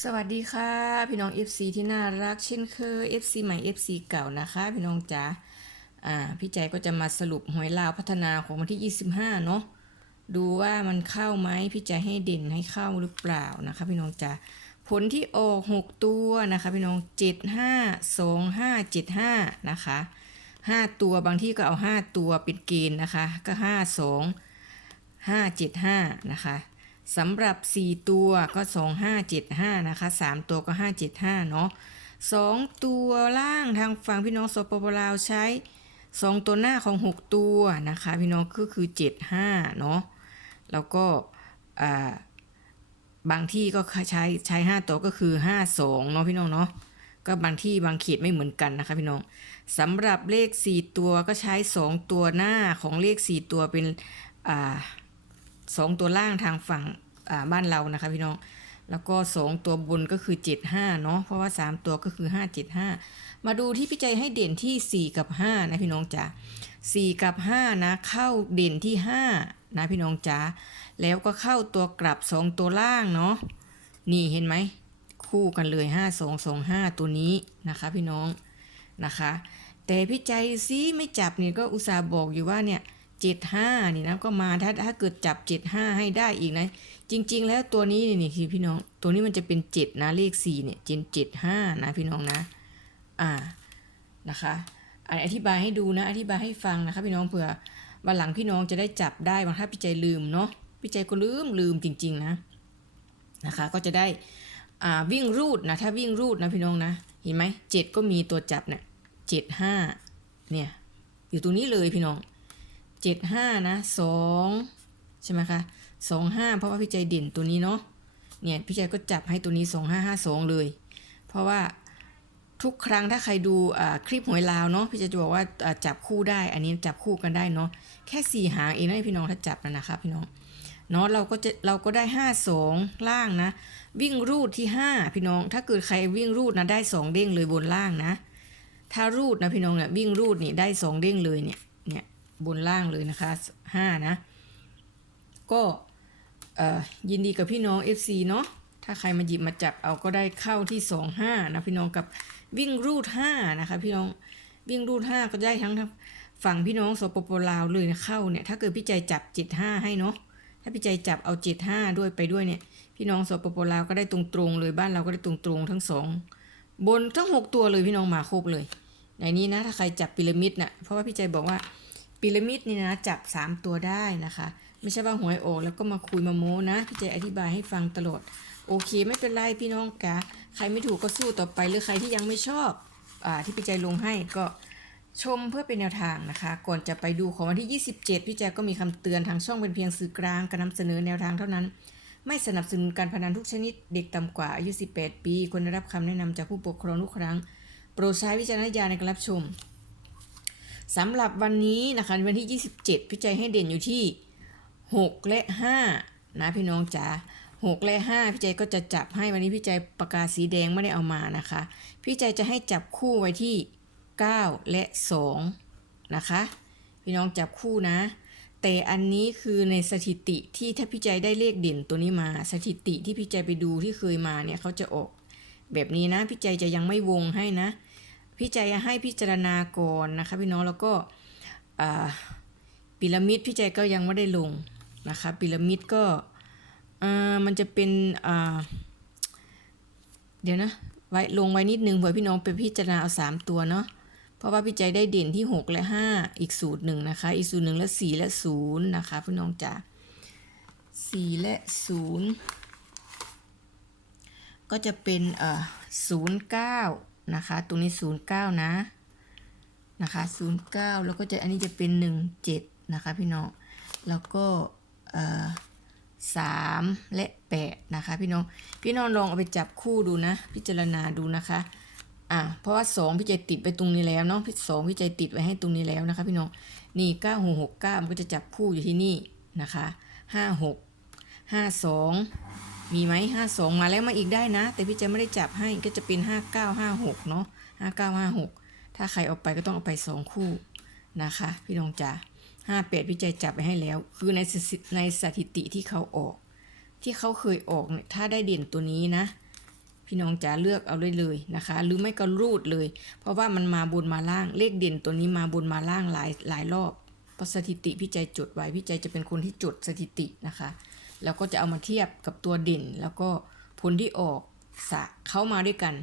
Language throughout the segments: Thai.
สวัสดีค่ะ พี่น้อง FC ที่น่ารักเช่นเคย FC ใหม่ FC เก่านะคะ พี่น้องจ๋าอ่าพี่ใจก็จะมาสรุปหวยลาวพัฒนาของวันที่ 25 เนาะดูว่ามันเข้าไหมพี่ใจให้เด่นให้เข้าหรือเปล่านะคะ พี่น้องจ๋าผลที่ออก 6 ตัวนะคะ พี่น้อง 7 5 2 5 7 5 นะคะ 5 ตัวบางที่ก็เอา 5 ตัวเป็นเกณฑ์นะคะ ก็ 5 2 5 7 5 นะคะ สำหรับ 4 ตัวก็ 2575 นะคะ 3 ตัวก็ 575 เนาะ2ตัวล่างทางฝั่งพี่น้องสปปลาวใช้ 2 ตัวหน้าของ 6 ตัวนะคะ พี่น้องก็คือ 75 เนาะแล้วก็บางที่ก็ใช้ใช้ 5 ตัวก็คือ 52 เนาะพี่น้องเนาะก็บางที่บางเขตไม่เหมือนกันนะคะพี่น้องสำหรับเลข 4 ตัวก็ใช้ 2 ตัวหน้าของเลข 4 ตัวเป็นอ่า สองตัวล่างทางฝั่งบ้านเรานะคะพี่น้อง แล้วก็สองตัวบนก็คือ75เนาะเพราะว่า3ตัวก็คือ575มาดูที่พี่ใจให้เด่นที่4กับ5นะพี่น้องจ๋า4กับ5นะเข้าเด่นที่5นะพี่น้องจ๋าแล้วก็เข้าตัวกลับ2ตัวล่างเนาะนี่เห็นไหมคู่กันเลย5 2 2 5ตัวนี้นะคะพี่น้องนะคะ แต่พี่ใจซิไม่จับเนี่ยก็อุตส่าห์บอกอยู่ว่าเนี่ย เจ็ดห้านี่นะก็มาถ้าถ้าเกิดจับเจ็ดห้าให้ได้อีกนะ จริง ๆ แล้วตัวนี้นี่คือพี่น้องตัวนี้มันจะเป็นเจ็ดนะเลขสี่เนี่ยเจนเจ็ดห้านะพี่น้องนะ อ่านะคะอธิบายให้ดูนะ อธิบายให้ฟังนะคะ พี่น้องเผื่อวันหลังพี่น้องจะได้จับได้บางถ้าพี่ใจลืมเนาะพี่ใจก็ลืมลืมจริง ๆ นะนะคะ ก็จะได้อ่าวิ่งรูดนะถ้าวิ่งรูดนะพี่น้องนะเห็นไหมเจ็ดก็มีตัวจับเนี่ยเจ็ดห้าเนี่ยอยู่ตรงนี้เลยพี่น้อง เจ็ดห้านะสองใช่ไหมคะสองห้าเพราะว่าพี่ใจเด่นตัวนี้เนาะเนี่ยพี่ใจก็จับให้ตัวนี้สองห้าห้าสองเลย เพราะว่าทุกครั้งถ้าใครดูคลิปหวยลาวเนาะพี่ใจจะบอกว่าจับคู่ได้ อันนี้จับคู่กันได้เนาะแค่สี่หางเองนะพี่น้องถ้าจับนะนะคะพี่น้องเนาะเราก็จะเราก็ได้ห้าสองล่างนะ วิ่งรูดที่ห้าพี่น้อง ถ้าเกิดใครวิ่งรูดนะได้สองเด้งเลยบนล่างนะ ถ้ารูดนะพี่น้องเนี่ยวิ่งรูดนี่ได้สองเด้งเลยเนี่ย บนล่างเลยนะคะ5นะ ก็ยินดีกับพี่น้อง FC เนาะถ้าใครมาหยิบมาจับเอาก็ได้เข้าที่25นะพี่น้องกับวิ่งรูด5นะคะพี่น้องวิ่งรูด5ก็ได้ทั้งฝั่งพี่น้องสปปลาวเลยนะเข้าเนี่ยถ้าเกิดพี่ใจจับ75ให้เนาะถ้าพี่ใจจับเอา75ด้วยไปด้วยเนี่ย พี่น้องสปปลาวก็ได้ตรงๆเลยบ้านเราก็ได้ตรงๆทั้งสองบนทั้ง6ตัวเลยพี่น้องมาครบเลยในนี้นะถ้าใครจับพีระมิดนะ่ะเพราะว่าพี่ใจบอกว่า พีระมิดนี่นะจับ 3 ตัวได้นะคะ ไม่ใช่ว่าหวยออกแล้วก็มาคุยมาโม้นะพี่เจอธิบายให้ฟังตลอดโอเคไม่เป็นไรพี่น้องกะใครไม่ถูกก็สู้ต่อไปหรือใครที่ยังไม่ชอบอ่าที่พี่ใจลงให้ก็ชมเพื่อเป็นแนวทางนะคะ ก่อนจะไปดูของวันที่ 27 พี่แจก็มีคำเตือนทางช่องเป็นเพียงสื่อกลางการนำเสนอแนวทางเท่านั้น ไม่สนับสนุนการพนันทุกชนิด เด็กต่ำกว่าอายุ 18 ปีควรได้รับคำแนะนำจากผู้ปกครองทุกครั้ง โปรดใช้วิจารณญาณในการรับชม สำหรับวันนี้นะคะวันที่ 27พี่ใจให้เด่นอยู่ที่ 6 และ 5 นะพี่น้องจ๋า6 และ 5 พี่ใจก็จะจับให้วันนี้พี่ใจปากกาสีแดงไม่ได้เอามานะคะ พี่ใจจะให้จับคู่ไว้ที่ 9 และ 2 นะคะ พี่น้องจับคู่นะ แต่อันนี้คือในสถิติที่ถ้าพี่ใจได้เลขเด่นตัวนี้มา สถิติที่พี่ใจไปดูที่เคยมาเนี่ยเขาจะออก แบบนี้นะพี่ใจจะยังไม่วงให้นะ พี่ใจให้พิจารณาก่อนนะคะพี่น้องแล้วก็พีระมิดพี่ใจก็ยังไม่ได้ลงนะคะพีระมิดก็มันจะเป็นเดี๋ยวนะไว้ลงไว้นิดนึงเผื่อพี่น้องไปพิจารณาเอาสามตัวเนาะเพราะว่าพี่ใจได้เด่นที่ 6 และ 5 อีกสูตรหนึ่งนะคะ อีกสูตรหนึ่งและ 4 และ 0 นะคะพี่น้องจ๋า4และ 0 ก็จะเป็นเอ่อ09น นะคะ ตรงนี้ 09 นะ นะคะ09 แล้วก็จะอันนี้จะเป็น 17 นะคะพี่น้อง แล้วก็3และ8นะคะพี่น้อง พี่น้องลองเอาไปจับคู่ดูนะ พิจารณาดูนะคะ อะเพราะว่า2พี่ใจติดไปตรงนี้แล้วเนาะพี่สองพี่ใจติดไว้ให้ตรงนี้แล้วนะคะ พี่น้อง นี่9 6 6 9มันก็จะจับคู่อยู่ที่นี่นะคะ5 6 5 2 มีไหมห้าสองมาแล้วมาอีกได้นะ แต่พี่จะไม่ได้จับให้ก็จะเป็นห้าเก้าห้าหกเนาะห้าเก้าห้าหกถ้าใครเอาไปก็ต้องเอาไปสองคู่นะคะ พี่น้องจ๋าห้าแปดพี่ใจจับไปให้แล้ว คือในในสถิติที่เขาออก ที่เขาเคยออกเนี่ยถ้าได้เด่นตัวนี้นะ พี่น้องจ๋าเลือกเอาเลยเลยนะคะ หรือไม่ก็รูดเลย เพราะว่ามันมาบนมาล่างเลขเด่นตัวนี้มาบนมาล่างหลายหลายรอบเพราะสถิติพี่ใจจดไว้พี่ใจจะเป็นคนที่จดสถิตินะคะ แล้วก็จะเอามาเทียบกับตัวเด่น แล้วก็ผลที่ออกสะเข้ามาด้วยกัน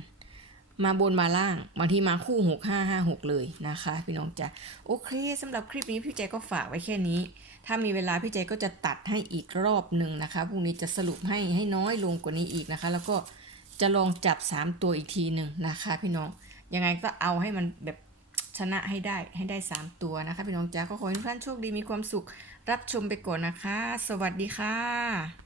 มาบนมาล่างบางทีมาคู่หกห้าห้าหกเลยนะคะ พี่น้องจ๋าโอเคสำหรับคลิปนี้พี่ใจก็ฝากไว้แค่นี้ ถ้ามีเวลาพี่ใจก็จะตัดให้อีกรอบหนึ่งนะคะพรุ่งนี้จะสรุปให้ให้น้อยลงกว่านี้อีกนะคะ แล้วก็จะลองจับ 3 ตัวอีกทีหนึ่งนะคะ พี่น้องยังไงก็เอาให้มันแบบ ชนะให้ได้ให้ได้ 3 ตัวนะคะพี่น้องจ๋าก็ขอให้ทุกท่านโชคดีมีความสุขรับชมไปก่อนนะคะ สวัสดีค่ะ